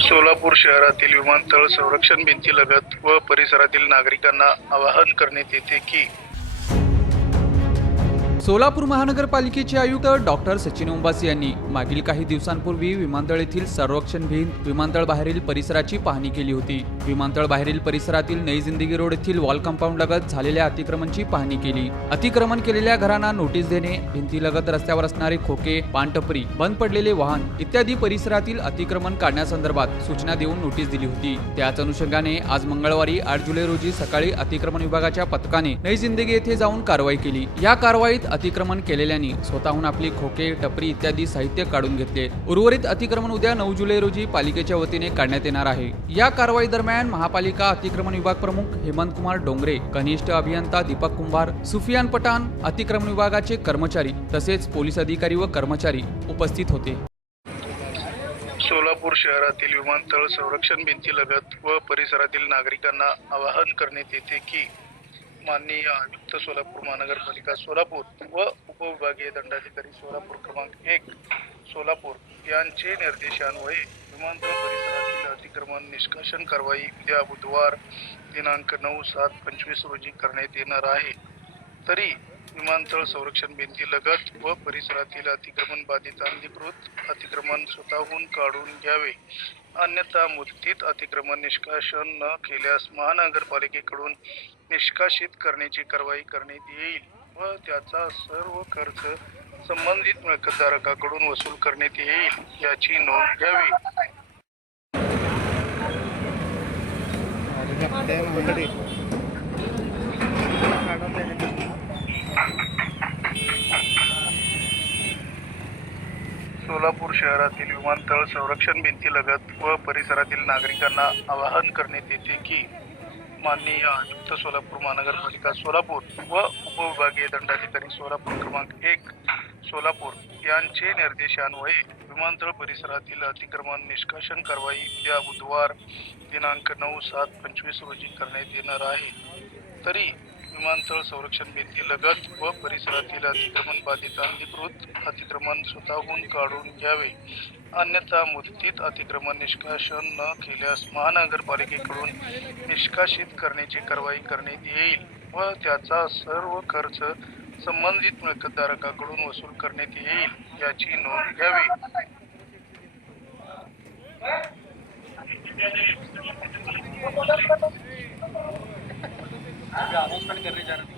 सोलापूर शहरातील विमानतळ संरक्षण भिंतीलगत व परिसरातील नागरिकांना आवाहन करण्यात येते की सोलापूर महानगरपालिकेचे आयुक्त डॉक्टर सचिन ओंबासी यांनी मागील काही दिवसांपूर्वी विमानतळ येथील संरक्षण भिंत विमानतळ बाहेरील परिसराची पाहणी केली होती. विमानतळ बाहेरील परिसरातील नई जिंदगी रोड येथील वॉल कंपाऊंड लगत झालेल्या अतिक्रमणची पाहणी केली. अतिक्रमण केलेल्या घरांना नोटीस देणे भिंतीलगत रस्त्यावर असणारे खोके पानटपरी बंद पडलेले वाहन इत्यादी परिसरातील अतिक्रमण काढण्यासंदर्भात सूचना देऊन नोटीस दिली होती. त्याच अनुषंगाने आज मंगळवारी आठ जुलै रोजी सकाळी अतिक्रमण विभागाच्या पथकाने नई जिंदगी येथे जाऊन कारवाई केली. या कारवाईत अतिक्रमण केलेल्यांनी स्वतःहून आपली खोके टपरी इत्यादी साहित्य काढून घेतले. उर्वरित अतिक्रमण उद्या नऊ जुलै रोजी पालिकेच्या वतीने काढण्यात येणार आहे. या कारवाई दरम्यान महापालिका अतिक्रमण विभाग प्रमुख हेमंत कुमार डोंगरे कनिष्ठ अभियंता दीपक कुंभार सुफियान पठाण अतिक्रमण विभागाचे कर्मचारी तसेच पोलीस अधिकारी व कर्मचारी उपस्थित होते. सोलापूर शहरातील विमानतळ संरक्षण भिंतीलगत व परिसरातील नागरिकांना आवाहन करण्यात येते की माननीय आयुक्त सोलापूर महानगरपालिका सोलापूर व उपविभागीय दंडाधिकारी सोलापूर क्रमांक एक सोलापूर यांचे निर्देशान्वये विमानतळ परिसरातील अतिक्रमण निष्कासन कारवाई उद्या बुधवार दिनांक नऊ सात पंचवीस रोजी करण्यात येणार आहे. तरी विमानतळ संरक्षण भिंतीलगत व परिसरातील अतिक्रमण बाधित अधिकृत अतिक्रमण स्वतःहून काढून घ्यावे. अन्यथा मुदतीत अतिक्रमण निष्कासन न केल्यास महानगरपालिकेकडून निष्कासित करण्याची कारवाई करण्यात येईल व त्याचा सर्व खर्च संबंधित मिळकतधारकाकडून वसूल करण्यात येईल याची नोंद घ्यावी. सोलापूर शहरातील विमानतळ संरक्षण भिंतीलगत व परिसरातील नागरिकांना आवाहन करण्यात येते की माननीय आयुक्त सोलापूर महानगरपालिका सोलापूर व उपविभागीय दंडाधिकारी सोलापूर क्रमांक एक सोलापूर यांचे निर्देशान्वये विमानतळ परिसरातील अतिक्रमण निष्कासन कारवाई उद्या बुधवार दिनांक नऊ सात पंचवीस रोजी करण्यात येणार आहे. तरी विमानतळ संरक्षण भिंतीलगत व परिसरातील अतिक्रमण बाधित अंगीकृत अतिक्रमण स्वतःहून काढून घ्यावे. अन्यथा मुदतीत अतिक्रमण निष्कासन न केल्यास महानगरपालिकेकडून निष्कासित करण्याची कारवाई करण्यात येईल व त्याचा सर्व खर्च संबंधित मिळकतधारकाकडून वसूल करण्यात येईल याची नोंद घ्यावी. आप डाउन पेमेंट करने जा रहे थे